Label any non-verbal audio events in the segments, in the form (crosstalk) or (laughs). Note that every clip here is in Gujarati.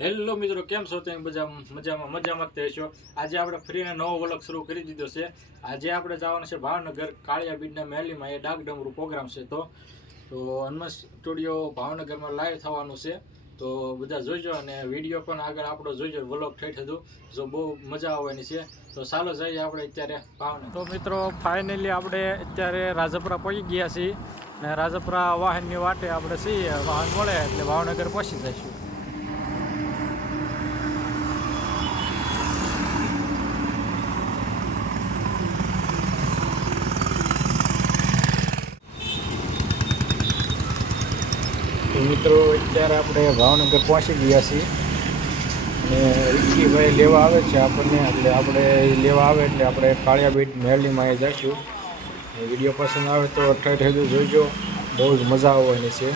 હેલો મિત્રો, કેમ છો? તમે બધા મજામાં મજામાં જ છો? આજે આપણે ફ્રીને નવો વ્લોગ શરૂ કરી દીધો છે. આજે આપણે જવાનું છે ભાવનગર કાળિયા બીડના મહેલીમાં એ ડાક ડમરૂ પ્રોગ્રામ છે તો. તો હનુમાન સ્ટુડિયો ભાવનગરમાં લાઈવ થવાનું છે. તો બધા જોઈજો અને વીડિયો પણ આગળ આપણો જોઈજો વ્લોગ થઈ થતું જો બહુ મજા આવવાની છે. તો ચાલો જઈએ આપણે અત્યારે ભાવનગર. તો મિત્રો ફાઇનલી આપણે અત્યારે રાજપરા પહોંચી ગયા છીએ. અને રાજપરા વાહનની વાટે આપણે છીએ. વાહન મળે એટલે ભાવનગર પહોંચી જઈશું. મિત્રો, અત્યારે આપણે ભાવનગર પહોંચી ગયા છીએ. અને વિક્કીભાઈ લેવા આવે છે આપણને, એટલે આપણે લેવા આવે એટલે આપણે કાળિયા બીટ મહેલીમાં એ જઈશું. વીડિયો પસંદ આવે તો ઠેઠ ઠેઠ જોઈજો બહુ જ મજા આવવાની છે.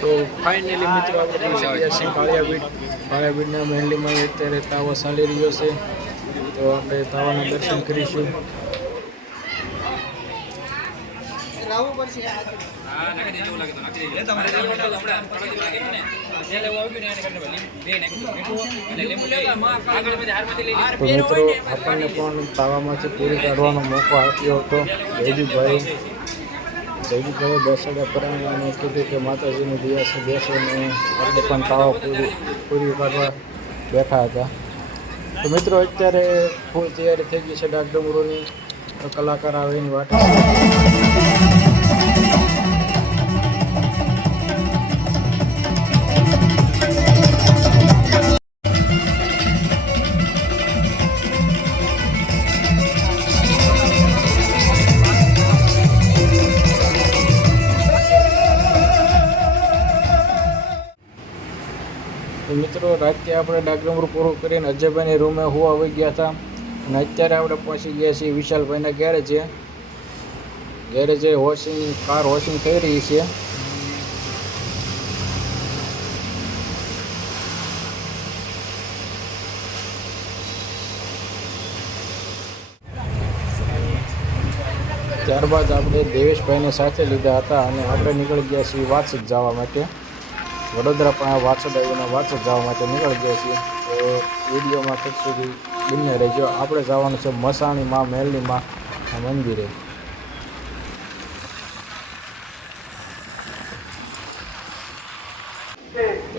તો ફાઇનલી મિત્રો આપણે પહોંચી ગયા છીએ કાળિયા બીટના મહેલીમાં અત્યારે તાવો ચાલી રહ્યો છે. તો આપણે તાવાના દર્શન કરીશું. તો મિત્રો, આપણને પણ તાવામાંથી પૂરી કાઢવાનો મોકો આપ્યો હતો. જયદીપભાઈ જયદીપભાઈએ બેસાડ્યા પરાણે અને કીધું કે માતાજીની દિવસે છે બેસો ને આપણે પણ તાવા પૂરી પૂરી કાઢવા બેઠા હતા. તો મિત્રો, અત્યારે ફૂલ તૈયારી થઈ ગઈ છે ડાક ડમરૂની કલાકાર આવે એની વાત રાતે આપણે ડાક ડમરૂ પૂરું કરીને અજયભાઈની રૂમે હું આવી ગયા હતા. અને અત્યારે આપણે પહોંચી ગયા છીએ વિશાલભાઈના ગેરેજે. ગેરેજે વોશિંગ કાર વોશિંગ થઈ રહી છે. ત્યારબાદ આપણે દેવેશભાઈને સાથે લીધા હતા અને આપણે નીકળી ગયા છીએ વાતચીત જવા માટે. વડોદરા પણ વાસદ આવીને વાસદ જવા માટે નીકળી ગયા છીએ. તો વિડીયોમાં તક સુધી બંને રહેજો. આપણે જવાનું છે મસાણી માં મંદિરે.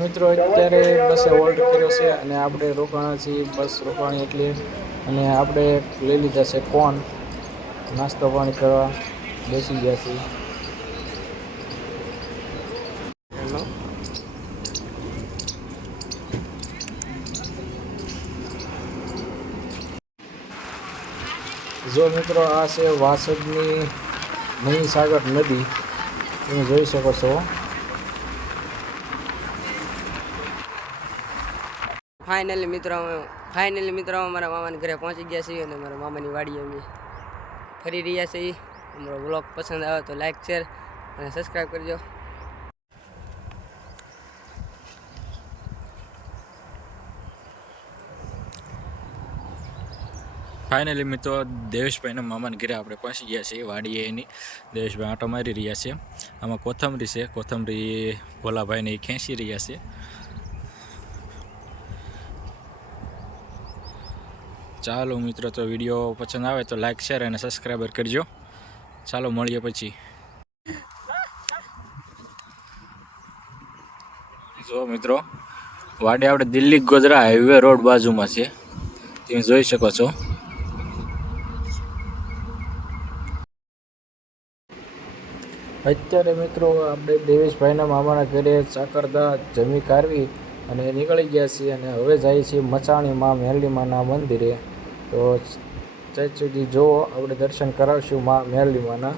મિત્રો, અત્યારે બસે હોલ્ડ કર્યો છે અને આપણે રોકાણા છીએ. બસ રોકાણી એટલે અને આપણે લઈ લીધા છે કોન. નાસ્તો પાણી કરવા બેસી ગયા છીએ. જો મિત્રો આ છે વાસદની મહીસાગર નદી, તમે જોઈ શકો છો. ફાઇનલી મિત્રો ફાઇનલી મિત્રો, અમારા મારા મામાના ઘરે પહોંચી ગયા છીએ અને મારા મામાની વાડીએ અમે ફરી રહ્યા છીએ. અમારો બ્લોગ પસંદ આવે તો લાઈક શેર અને સબસ્ક્રાઈબ કરજો. ફાઇનલી મિત્રો, દેવેશભાઈના મામાને ઘરે આપણે પહોંચી ગયા છીએ, વાડીએ એની. દેવેશભાઈ આંટો મારી રહ્યા છે. આમાં કોથમરી છે. કોથમરી ભોલાભાઈને એ ખેંચી રહ્યા છે. ચાલો મિત્રો, તો વીડિયો પસંદ આવે તો લાઈક શેર અને સબસ્ક્રાઈબર કરજો. ચાલો, મળીએ પછી. જો મિત્રો, વાડી આપણે દિલ્હી ગોધરા હાઈવે રોડ બાજુમાં છે. તમે જોઈ શકો છો. અત્યારે મિત્રો આપણે દેવેશભાઈના મામાના ઘરે સાકરદા જમી કાઢવી અને નીકળી ગયા છીએ અને હવે જઈએ છીએ મચાણી માં મેરલીમાના મંદિરે. તો ત્યાં સુધી જુઓ આપણે દર્શન કરાવશું મા મેરલીમાના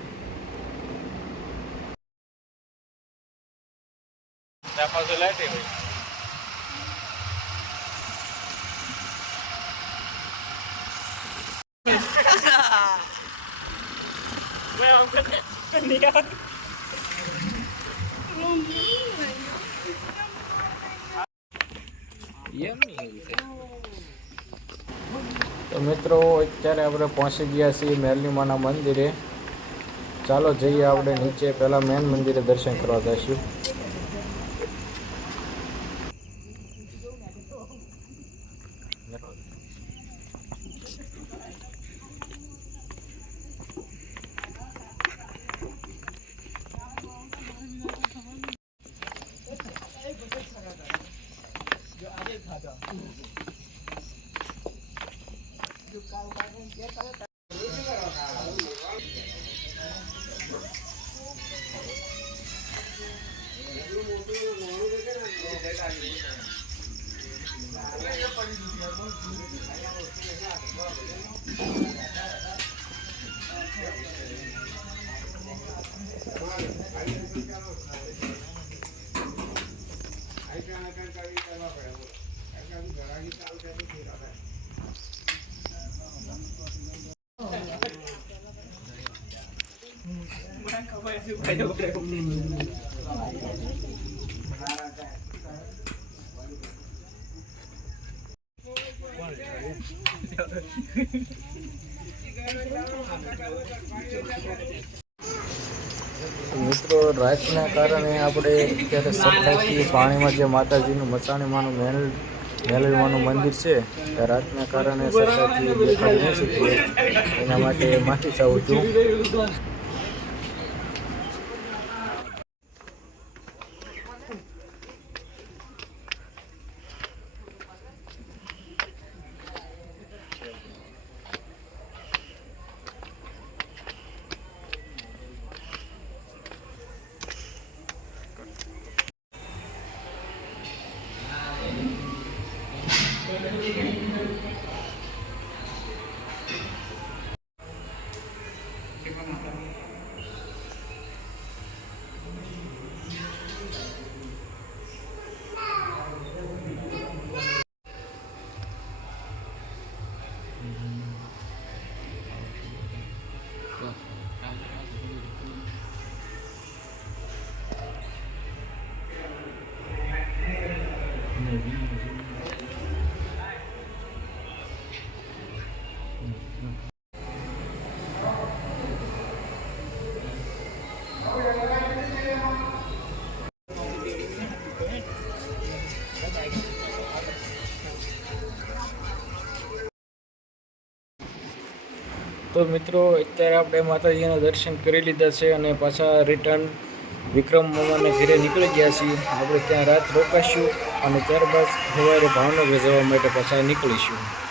તો (laughs) તો મિત્રો, અત્યારે આપણે પહોંચી ગયા છીએ મેરલીમાના મંદિરે. ચાલો જઈએ આપણે નીચે. પહેલાં મેન મંદિરે દર્શન કરવા જઈશું. મિત્રો રાતના કારણે આપણે અત્યારે સરખાઈથી પાણીમાં જે માતાજીનું મચાણીમાનું મેલ મેલવીમાનું મંદિર છે. રાતના કારણે સરકારથી દેખાડી નહીં શકીએ એના માટે માફી ચાહું છું. તો મિત્રો, અત્યારે આપણે માતાજીના દર્શન કરી લીધા છે અને પાછા રિટર્ન વિક્રમ મામાને ઘરે નીકળી ગયા છીએ. આપણે ત્યાં રાત રોકાશું અને ત્યારબાદ સવારે ભાવનગર જવા માટે પાછા નીકળીશું.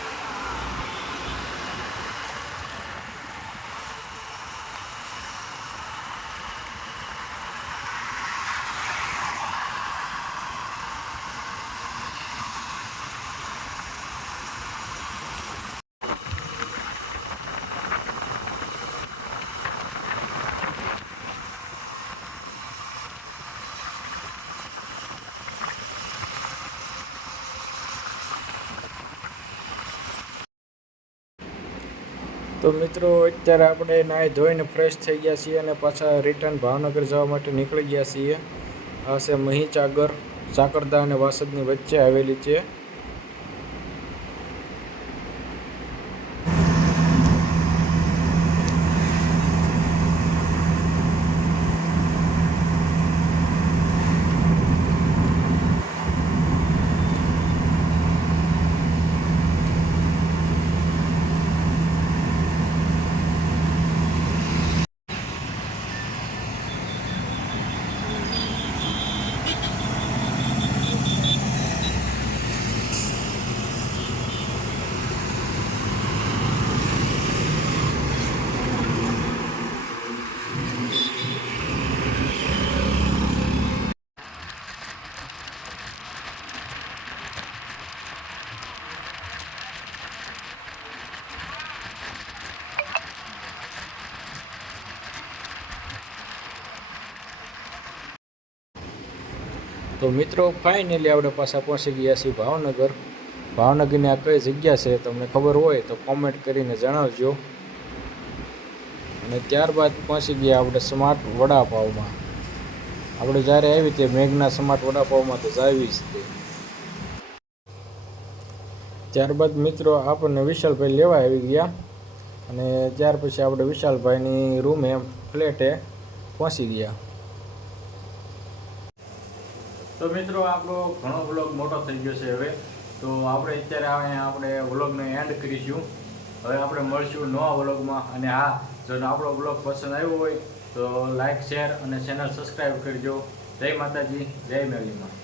તો મિત્રો, અત્યારે આપણે નાહી ધોઈને ફ્રેશ થઈ ગયા છીએ અને પાછા રિટર્ન ભાવનગર જવા માટે નીકળી ગયા છીએ. આ છે મહીચાગર સાકરદા અને વાસદની વચ્ચે આવેલી છે. તો મિત્રો ફાઇનલી આપણે પાછા પહોંચી ગયા છીએ ભાવનગર. ભાવનગરની આ કઈ જગ્યા છે તમને ખબર હોય તો કોમેન્ટ કરીને જણાવજો. અને ત્યારબાદ પહોંચી ગયા આપણે સ્માર્ટ વડાપાવમાં. આપણે જ્યારે આવી તે મેઘના સ્માર્ટ વડાપાવમાં તો જાવી જ તે ત્યારબાદ મિત્રો, આપણને વિશાલભાઈ લેવા આવી ગયા. અને ત્યાર પછી આપણે વિશાલભાઈની રૂમે ફ્લેટે પહોંચી ગયા. તો મિત્રો, આપણો ઘણો વ્લોગ મોટો થઈ ગયો છે હવે. તો આપણે અત્યારે અહીંયા આપણે વ્લોગને એન્ડ કરીશું. હવે આપણે મળશું નવા વ્લોગમાં. અને હા, જો આપણો વ્લોગ પસંદ આવ્યો હોય, તો લાઇક શેર અને ચેનલ સબસ્ક્રાઈબ કરજો. જય માતાજી, જય મેલીમાં.